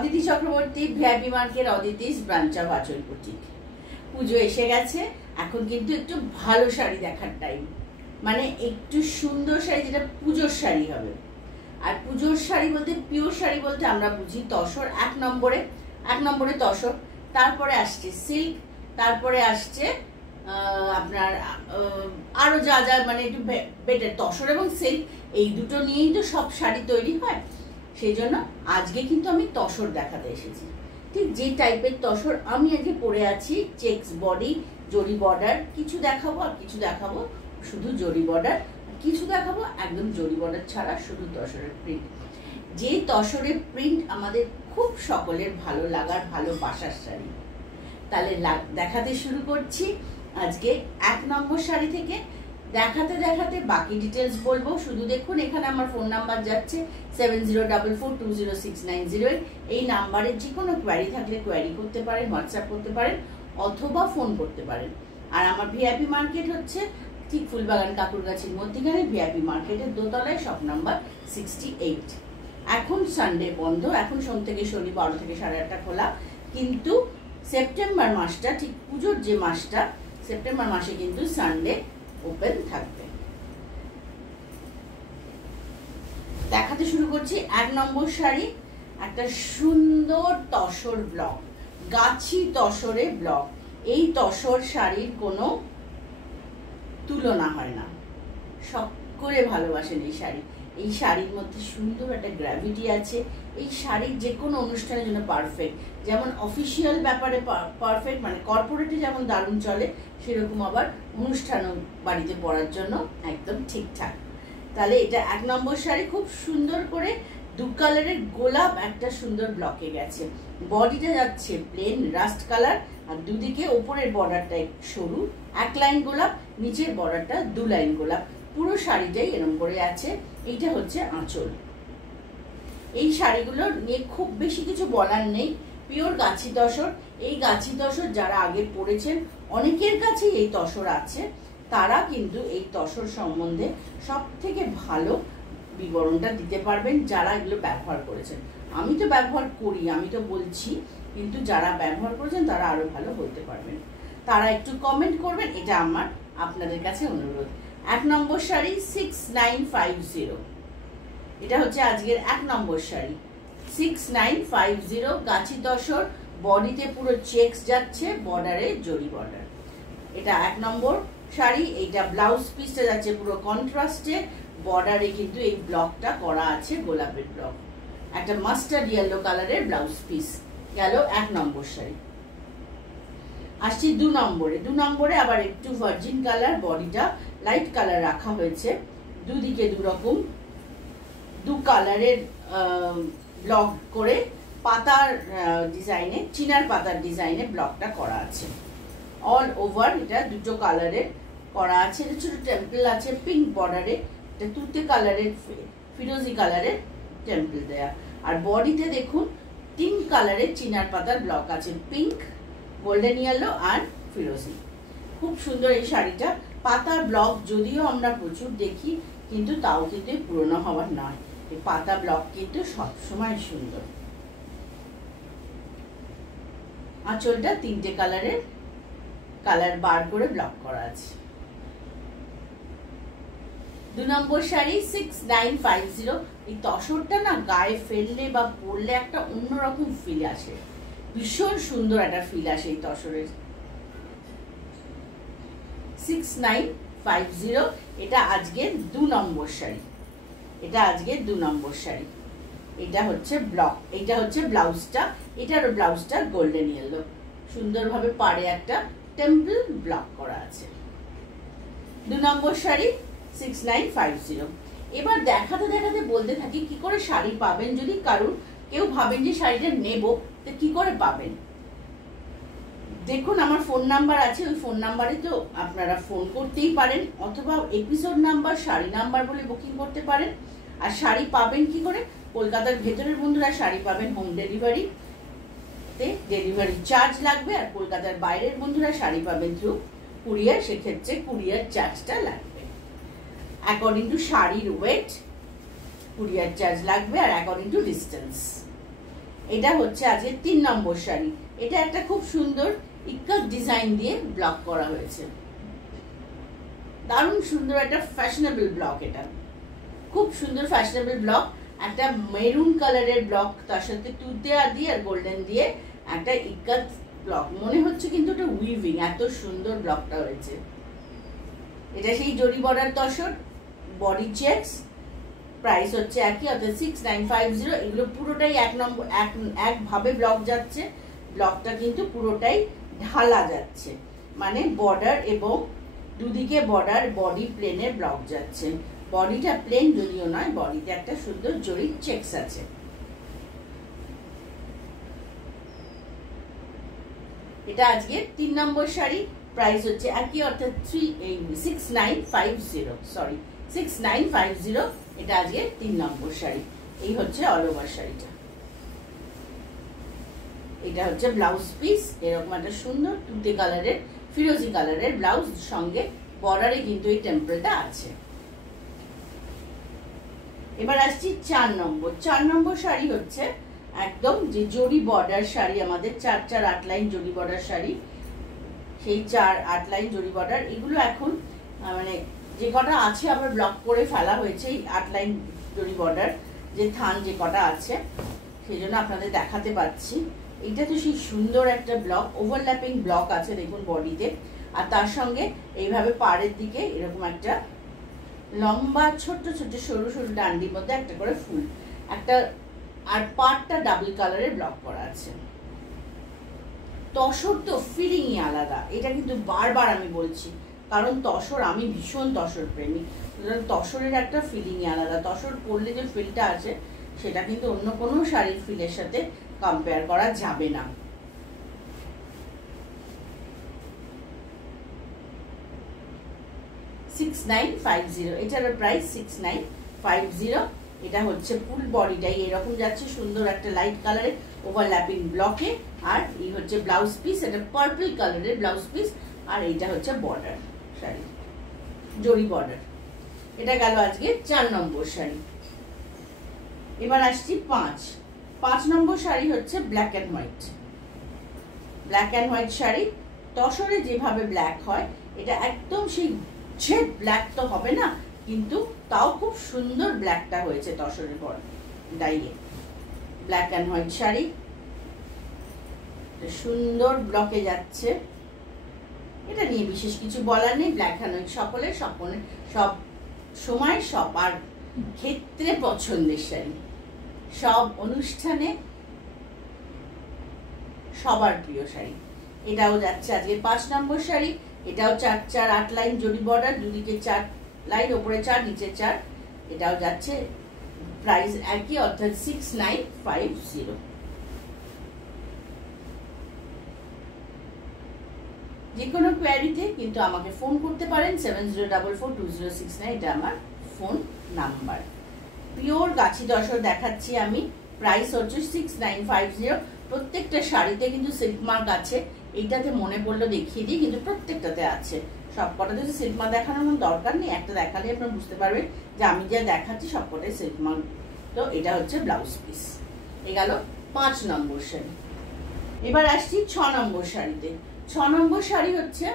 Aditi Chakraborty, VIP market, Aditi's branch of আঁচল boutique. পুজো এসে গেছে, এখন কিন্তু একটু ভালো শাড়ি দেখার টাইম। মানে একটু সুন্দর শাড়ি, যেটা পুজোর শাড়ি হবে। আর পুজোর শাড়ি বলতে, পিওর শাড়ি বলতে আমরা বুঝি তসর। এক নম্বরে তসর, তারপরে আসছে সিল্ক, তারপরে আসছে আপনার আরো যা যা মানে একটু বেটার। তসর এবং সিল্ক এই দুটো নিয়েই তো সব শাড়ি তৈরি হয়। সেই জন্য আজকে কিন্তু আমি তসর দেখাতে এসেছি। ঠিক যে টাইপের তসর আমি আজকে পরে আছি, চেক্স বডি, জরি বর্ডার। কিছু দেখাবো আর কিছু দেখাবো শুধু জরি বর্ডার, কিছু দেখাবো একদম জরি বর্ডার ছাড়া শুধু তসরের প্রিন্ট। যে তসরের প্রিন্ট আমাদের খুব সকলের ভালো লাগার, ভালোবাসার শাড়ি। তাহলে দেখাতে শুরু করছি আজকে 1 নম্বর শাড়ি থেকে। দেখাতে দেখাতে বাকি ডিটেলস বলবো। শুধু দেখুন, এখানে আমার ফোন নাম্বার যাচ্ছে 7044206908। এই নাম্বারে যে কোনো কোয়ারি থাকলে কোয়ারি করতে পারেন, হোয়াটসঅ্যাপ করতে পারেন অথবা ফোন করতে পারেন। আর আমার ভিআইপি মার্কেট হচ্ছে ঠিক ফুলবাগান কাকুরগাছির মধ্যখানে, ভিআইপি মার্কেটের দোতলায়, শপ নাম্বার 68। এখন সানডে বন্ধ, এখন সোম থেকে শনি 12 থেকে 8:30 খোলা। কিন্তু সেপ্টেম্বর মাসটা, ঠিক পুজোর যে মাসটা, সেপ্টেম্বর মাসে কিন্তু সানডে ওপেন থাকবে। দেখাতে শুরু করছি 1 নম্বর শাড়ি। একটা সুন্দর তসর ব্লক, গাছি তসরে ব্লক। এই তসর শাড়ির কোনো তুলনা হয় না, সকলে ভালোবাসেন এই শাড়ি। এই শাড়ির মধ্যে সুন্দর একটা গ্র্যাভিটি আছে। এই শাড়ির যে কোনো অনুষ্ঠানের জন্য পারফেক্ট। যেমন অফিসিয়াল ব্যাপারে পারফেক্ট, মানে কর্পোরেটে যেমন দারুণ চলে, সেরকম আবার অনুষ্ঠান বাড়িতে পরার জন্য একদম ঠিকঠাক। তাহলে এটা 1 নম্বর শাড়ি। খুব সুন্দর করে 2 কালারের গোলাপ একটা সুন্দর ব্লকে গেছে। বডিটা যাচ্ছে প্লেন রাস্ট কালার, আর দুদিকে ওপরের বর্ডারটা সরু 1 লাইন গোলাপ, নিচের বর্ডারটা 2 লাইন গোলাপ। পুরো শাড়িটাই এরকম করে আছে। এইটা হচ্ছে আঁচল। এই শাড়িগুলো নিয়ে খুব বেশি কিছু বলার নেই, পিওর গাছি তসর। এই গাছি তসর যারা আগে পরেছেন, অনেকের কাছেই এই তসর আছে, তারা কিন্তু এই তসর সম্বন্ধে সব থেকে ভালো বিবরণটা দিতে পারবেন, যারা এগুলো ব্যবহার করেছেন। আমি তো ব্যবহার করি, আমি তো বলছি, কিন্তু যারা ব্যবহার করেছেন তারা আরো ভালো বলতে পারবেন। তারা একটু কমেন্ট করবেন, এটা আমার আপনাদের কাছে অনুরোধ। 1 নম্বর শাড়ি 6950। এটা হচ্ছে আজকের 1 নম্বর শাড়ি 6950, গাছি তসর। বডিতে পুরো চেক্স যাচ্ছে, বর্ডারে জরি বর্ডার। এটা 1 নম্বর শাড়ি। এইটা ব্লাউজ পিসটা যাচ্ছে পুরো কন্ট্রাস্টে, বর্ডারে কিন্তু এই ব্লকটা করা আছে, গোলাপের ব্লক। একটা মাস্টার্ড ইয়েলো কালারের ব্লাউজ পিস গেল 1 নম্বর শাড়ি। আসছি 2 নম্বরে। 2 নম্বরে আবার একটু ভার্জিন কালার, বডিটা লাইট কালার রাখা হয়েছে। দুদিকে 2 রকম 2 কালারের ব্লক করে পাতার ডিজাইনে, চিনার পাতার ডিজাইনে ব্লকটা করা আছে। অল ওভার এটা 2 কালারের করা আছে। ছোট টেম্পল আছে পিঙ্ক বর্ডারে, এটা তুতে কালারের, ফিরোজি কালারের টেম্পল দেয়া। আর বডিতে দেখুন 3 কালারের চিনার পাতার ব্লক আছে, পিঙ্ক, গোল্ডেন ইয়েলো আর ফিরোজি। খুব সুন্দর এই শাড়িটা। পাতার ব্লক যদিও আমরা প্রচুর দেখি, কিন্তু তাও কিন্তু পুরনো হওয়ার নয়। এই পাতা ব্লক কিন্তু সবসময় সুন্দর। আঁচলটা 3টে কালারের কালার বার করে ব্লক করা আছে। 2 নম্বর শাড়ি 6950। এই তসরটা না গায়ে ফেললে বা পরলে একটা অন্যরকম ফিল আসে, ভীষণ সুন্দর একটা ফিল আসে এই তসরের। 6950। এটা আজকে 2 নম্বর শাড়ি। এটা আজকে 2 নম্বর শাড়ি। এটা হচ্ছে ব্লক, এটা হচ্ছে ব্লাউজটা। এটার ব্লাউজটা গোল্ডেন ইয়েলো, সুন্দরভাবে পাড়ে একটা টেম্পল ব্লক করা আছে। 2 নম্বর শাড়ি 6950। এবার দেখাতে দেখাতে বলতে থাকি কি করে শাড়ি পাবেন। যদি কেউ ভাবেন যে শাড়িটা নেব, তো কি করে পাবেন। দেখুন, আমার ফোন নাম্বার আছে, ওই ফোন নাম্বারে তো আপনারা ফোন করতেই পারেন, অথবা এপিসোড নাম্বার, শাড়ি নাম্বার বলে বুকিং করতে পারেন। আর শাড়ি পাবেন কি করে, কলকাতার ভেতরের বন্ধুরা শাড়ি পাবেন হোম ডেলিভারিতে, ডেলিভারি চার্জ লাগবে। আর কলকাতার বাইরের বন্ধুরা শাড়ি পাবেন থ্রু কুরিয়ার, সেক্ষেত্রে কুরিয়ার চার্জটা লাগবে। অ্যাকর্ডিং টু শাড়ির ওয়েট কুরিয়ার চার্জ লাগবে, আর অ্যাকর্ডিং টু ডিস্টেন্স। এটা হচ্ছে আজকে 3 নম্বর শাড়ি। এটা একটা খুব সুন্দর ইক্কাত ডিজাইন দিয়ে ব্লক করা হয়েছে, দারুণ সুন্দর একটা ফ্যাশনেবল ব্লক। এটা খুব সুন্দর ফ্যাশনেবল ব্লক, একটা মেরুন কালারের ব্লক, তার সাথে তুতে আর দিয়ে আর গোল্ডেন দিয়ে একটা ইক্কাত ব্লক। মনে হচ্ছে কিন্তু এটা উইভিং, এত সুন্দর ব্লকটা হয়েছে। এটা সেই জরি border tussar, body checks, price হচ্ছে একই, অর্থাৎ 6950। এগুলো পুরোটাই একভাবে ব্লক যাচ্ছে। ব্লকটা কিন্তু পুরোটাই ঢালা যাচ্ছে, মানে বর্ডার এবং দুদিকে বর্ডার, বডি প্লেনে ব্লক যাচ্ছে। বডিটা প্লেন যদিও নয়, বডিতে একটা সুন্দর জরির চেকস আছে। এটা আজকে 3 নম্বর শাড়ি, প্রাইস হচ্ছে একই, অর্থাৎ 6950। এটা আজকে 3 নম্বর শাড়ি। এই হচ্ছে অল ওভার শাড়িটা। এটা হচ্ছে ব্লাউজ পিস, এরকম একটা সুন্দর তুতে কালারের, ফিরোজি কালারের ব্লাউজ, সঙ্গে বর্ডারে কিন্তু এই টেম্পলটা আছে। এবার আসছি 4 নম্বর। 4 নম্বর শাড়ি হচ্ছে একদম যে জরি বর্ডার শাড়ি, আমাদের 4-4-8 লাইন জরি বর্ডার শাড়ি, সেই 4-8 লাইন জরি বর্ডার। এগুলো এখন মানে যে কটা আছে আবার ব্লক করে ফেলা হয়েছে, এই 8 লাইন জরি বর্ডার যে থান যে কটা আছে, সেই জন্য আপনাদের দেখাতে পাচ্ছি। এটা তো সেই সুন্দর একটা ব্লক, ওভারল্যাপিং ব্লক আছে দেখুন বডিতে, আর তার সঙ্গে এইভাবে পাড়ের দিকে এরকম একটা লম্বা ছোট্ট ছোট্ট সরু সরু ডান্ডির মধ্যে একটা করে ফুল, একটা, আর পাড়টা ডাবল কালারের ব্লক করা আছে। তসর তো ফিলিংই আলাদা, এটা কিন্তু বারবার আমি বলছি, কারণ তসর, আমি ভীষণ তসর প্রেমী, তসরের একটা ফিলিংই আলাদা। তসর পরলে যে ফিলটা আছে সেটা কিন্তু অন্য কোনো শাড়ির ফিলের সাথে কম্পেয়ার করা যাবে না। এটার প্রাইস 6950। এটা হচ্ছে ফুল বডিটাই এরকম যাচ্ছে, সুন্দর একটা লাইট কালারের ওভারল্যাপিং ব্লকে, আর এই হচ্ছে ব্লাউজ পিস, এটা পার্পল কালারের ব্লাউজ পিস, আর এইটা হচ্ছে বর্ডার শাড়ি, জরি বর্ডার। এটা গেল আজকে 4 নম্বর শাড়ি। এবার আসছি 5 নম্বর শাড়ি হচ্ছে black and white. Black and white sari, তসরে যেভাবে ব্ল্যাক হয়, এটা একদম সেই জেড ব্ল্যাক তো হবে না, কিন্তু তাও খুব সুন্দর ব্ল্যাকটা হয়েছে তসরের পর ডাইয়ে। ব্ল্যাক অ্যান্ড হোয়াইট শাড়ি, সুন্দর ব্লকে যাচ্ছে। এটা নিয়ে বিশেষ কিছু বলার নেই, ব্ল্যাক অ্যান্ড হোয়াইট সকলের সব সময় সবার ক্ষেত্রে পছন্দের শাড়ি, সব অনুষ্ঠানে সবার প্রিয় শাড়ি। এটাও যাচ্ছে আজকে 5 নম্বর শাড়ি। এটাও 4-4-8 লাইন জরি বর্ডার, দুদিকে 4 লাইন, ওপরে 4 নিচে 4। এটাও যাচ্ছে, প্রাইস একই, অর্থাৎ 6950। যে কোনো কোয়ারিতে কিন্তু আমাকে ফোন করতে পারেন, 70442069, এটা আমার ফোন নাম্বার। পিওর গাছি তসর দেখাচ্ছি আমি, প্রাইস হচ্ছে 6950। প্রত্যেকটা শাড়িতে কিন্তু সিল্ক মার্ক আছে, এইটাতে মনে পড়লো দেখিয়ে দিই, কিন্তু প্রত্যেকটাতে আছে। সবকটাতে তো সিল্ক মার্ক দেখানোর কোনো দরকার নেই, একটা দেখালে আপনারা বুঝতে পারবেন যে আমি যা দেখাচ্ছি সবকটাই সিল্ক মার্ক। তো এটা হচ্ছে ব্লাউজ পিস। এ গেল 5 নম্বর শাড়ি। এবার আসছি 6 নম্বর শাড়িতে। 6 নম্বর শাড়ি হচ্ছে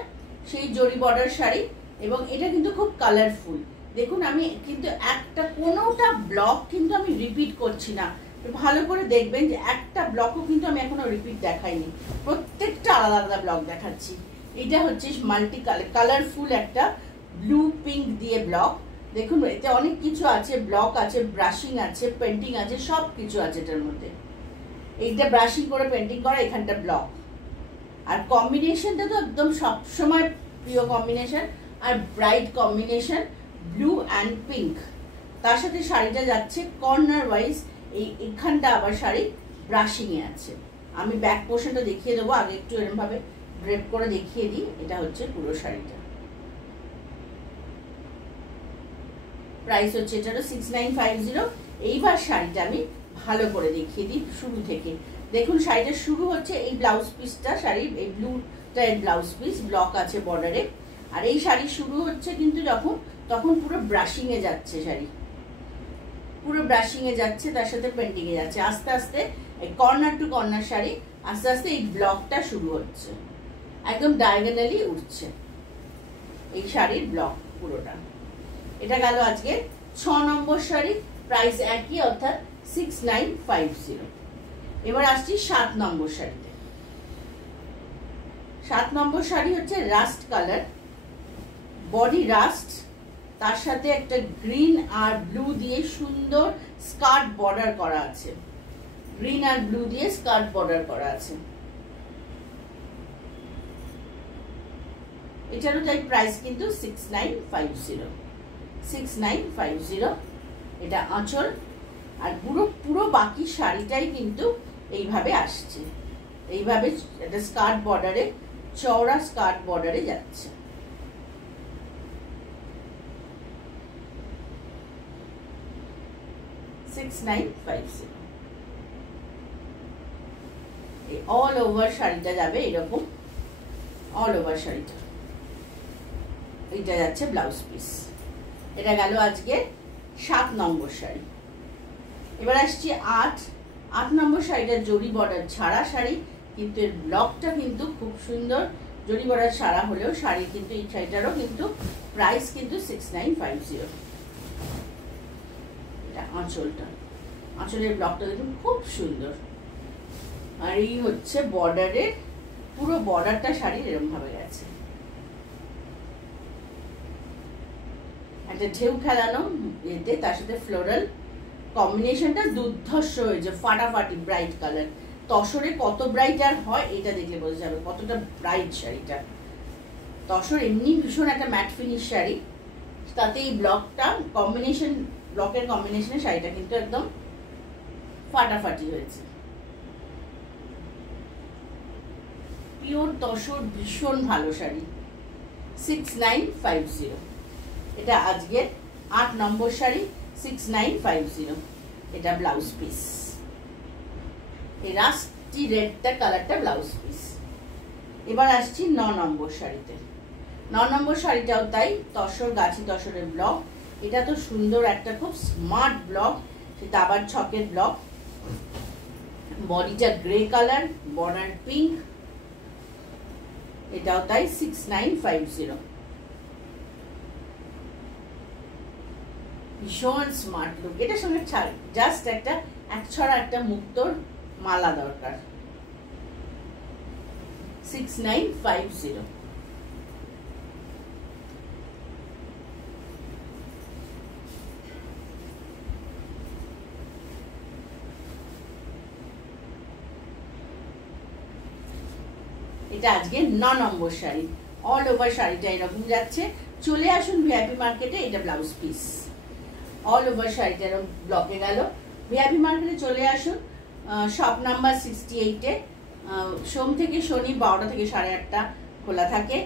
সেই জরি বর্ডার শাড়ি, এবং এটা কিন্তু খুব কালারফুল। দেখুন আমি কিন্তু কোনোটা ব্লক কিন্তু আমি রিপিট করছি না, ভালো করে দেখবেন যে একটা ব্লকও কিন্তু আমি এখনো রিপিট দেখাইনি, প্রত্যেকটা আলাদা আলাদা ব্লক দেখাচ্ছি। এটা হচ্ছে মাল্টি কালারফুল একটা ব্লু পিঙ্ক দিয়ে ব্লক। দেখুন এতে অনেক কিছু আছে, ব্লক আছে, ব্রাশিং আছে, পেন্টিং আছে, সব কিছু আছে এটার মধ্যে। এইটা ব্রাশিং করে পেন্টিং করা, এখানটা ব্লক, আর কম্বিনেশনটা তো একদম সবসময় প্রিয় কম্বিনেশন, আর bright combination blue and pink. তার সাথে শাড়িটা যাচ্ছে কর্নার ওয়াইজ, এইখানটা আবার শাড়ি ব্রাশিং এ আছে। আমি ব্যাক পোর্শনটা দেখিয়ে দেবো, আগে একটু এরকম ভাবে ড্রেপ করে দেখিয়ে দিই। এটা হচ্ছে পুরো শাড়িটা, প্রাইস হচ্ছে এটারও 6950। এইবার শাড়িটা আমি ভালো করে দেখিয়ে দিই শুরু থেকে। দেখুন শাড়িটা শুরু হচ্ছে, এই ব্লাউজ পিসটা, শাড়ির এই ব্লুটা ব্লাউজ পিস, ব্লক আছে বর্ডারে। আর এই শাড়ি শুরু হচ্ছে কিন্তু তখন পুরো ব্রাশিং এ যাচ্ছে, শাড়ি পুরো ব্রাশিং এ যাচ্ছে, তার সাথে পেন্টিং এ যাচ্ছে। আস্তে আস্তে এই কর্নার টু কর্নার শাড়ি আস্তে আস্তে এই ব্লকটা শুরু হচ্ছে, একদম ডায়াগোনালি উঠছে এই শাড়ির ব্লক পুরোটা। এটা গেল আজকে 6 নম্বর শাড়ি, প্রাইস একই অর্থাৎ 6950। এবার আসছি 7 নম্বর শাড়িতে। 7 নম্বর শাড়ি হচ্ছে রাস্ট কালার, বডি রাস্ট, তার সাথে একটা গ্রিন আর ব্লু দিয়ে সুন্দর স্কার্ট বর্ডার করা আছে, গ্রিন আর ব্লু দিয়ে স্কার্ট বর্ডার করা আছে। এটারও তাই প্রাইস কিন্তু 6950। এটা আঁচল, আর পুরো বাকি শাড়িটাই কিন্তু এইভাবে আসছে, এইভাবে একটা স্কার্ট বর্ডারে, চওড়া স্কার্ট বর্ডারে যাচ্ছে। অল ওভার শাড়িটা যাবে এরকম, অল ওভার শাড়িটা। এটা যাচ্ছে ব্লাউজ পিস। এটা গেল আজকে 7 নম্বর শাড়ি। এবার আসছি 8 নম্বর শাড়িটা জরি বর্ডার ছাড়া শাড়ি, কিন্তু এর ব্লকটা কিন্তু খুব সুন্দর। জরি বর্ডার ছাড়া হলেও শাড়ি কিন্তু এই শাড়িটারও কিন্তু প্রাইস কিন্তু 6950। এটা আঁচলটা, আঁচলের ব্লকটা দেখুন খুব সুন্দর। আর এই হচ্ছে বর্ডারের, পুরো বর্ডারটা শাড়ির এরকম ভাবে গেছে, একটা ঢেউ খেলানো এতে, তার সাথে ফ্লোরাল কম্বিনেশনটা দুর্ধর্ষ হয়েছে, ফাটাফাটি ব্রাইট কালার। তসরে কত ব্রাইট আর হয় এটা দেখলে বোঝা যাবে কতটা ব্রাইট শাড়িটা। তসর এমনি ভীষণ একটা ম্যাট ফিনিশ শাড়ি, তাতে এই ব্লকটা কম্বিনেশন, ব্লকের কম্বিনেশনে শাড়িটা কিন্তু একদম ফাটাফাটি হয়েছে। পিওর তসর, ভীষণ ভালো শাড়ি, 6950। এটা আজকে 8 নম্বর শাড়ি, 6950। এটা ব্লাউজ পিস, এই রাস্টি রেডটা কালারটা ব্লাউজ পিস। এবার আসছি 9 নম্বর শাড়িতে। 9 নম্বর শাড়িটাও তাই, তসর, গাছি তসরের ব্লক। এটা তো সুন্দর একটা খুব স্মার্ট ব্লক, সেটা আবার ছকের ব্লক। বডিটা গ্রে কালার, বর্ডার পিঙ্ক। এটাও তাই 6950। ভীষণ স্মার্ট লুক। এটার সঙ্গে জাস্ট একটা একছড়া একটা মুক্তোর মালা দরকার। 6950। এটা আজকে 9 নম্বর শাড়ি, অল ওভার শাড়িটা এরকম যাচ্ছে। চলে আসুন ভিআইপি মার্কেটে, এটা ব্লাউজ পিস। অল ওভার শাড়িটা এরকম ব্লকে গেল। ভিআইপি মার্কেটে চলে আসুন, শপ নাম্বার 68-এ। সোম থেকে শনি 12টা থেকে 8:30 খোলা থাকে।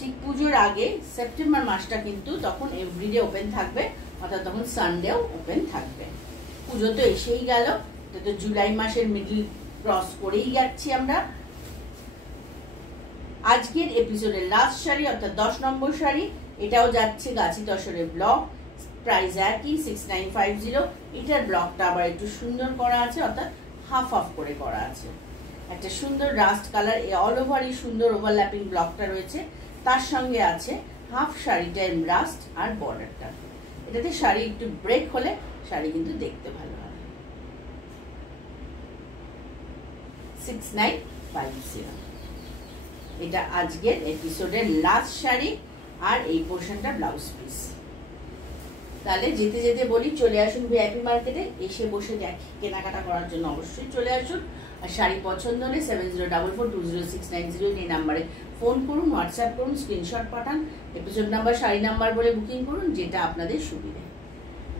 ঠিক পুজোর আগে সেপ্টেম্বর মাসটা কিন্তু তখন এভরিডে ওপেন থাকবে, অর্থাৎ তখন সানডেও ওপেন থাকবে। পুজো তো এসেই গেল, এটা তো জুলাই মাসের মিডল ক্রস করেই যাচ্ছি আমরা। আজকের এপিসোডের লাস্ট শাড়ি অর্থাৎ 10 নম্বর শাড়ি, এটাও যাচ্ছে গাছি তসরের ব্লক, প্রাইস একই 6950। এটার ব্লকটা আবার একটু সুন্দর করা আছে, অর্থাৎ হাফ হাফ করে করা আছে। একটা সুন্দর রাস্ট কালার, অল ওভারই সুন্দর ওভারল্যাপিং ব্লকটা রয়েছে, তার সঙ্গে আছে হাফ শাড়িটার রাস্ট আর বর্ডারটা। এটাতে শাড়ি একটু ব্রেক হলে শাড়ি কিন্তু দেখতে ভালো হয়। 6950। এটা আজকের এপিসোডের লাস্ট শাড়ি, আর এই পোর্শনটা ব্লাউজ পিস। তাহলে যেতে যেতে বলি চলে আসুন ভিআইপি মার্কেটে, এসে বসে কেনাকাটা করার জন্য অবশ্যই চলে আসুন। আর শাড়ি পছন্দ হলে 7044206909 এই নাম্বারে ফোন করুন, হোয়াটসঅ্যাপ করুন, স্ক্রিনশট পাঠান, এপিসোড নাম্বার, শাড়ি নাম্বার বলে বুকিং করুন, যেটা আপনাদের সুবিধে।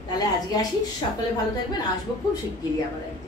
তাহলে আজকে আসি, সকালে ভালো থাকবেন, আসবো খুব শিগগিরই আবার একদিন।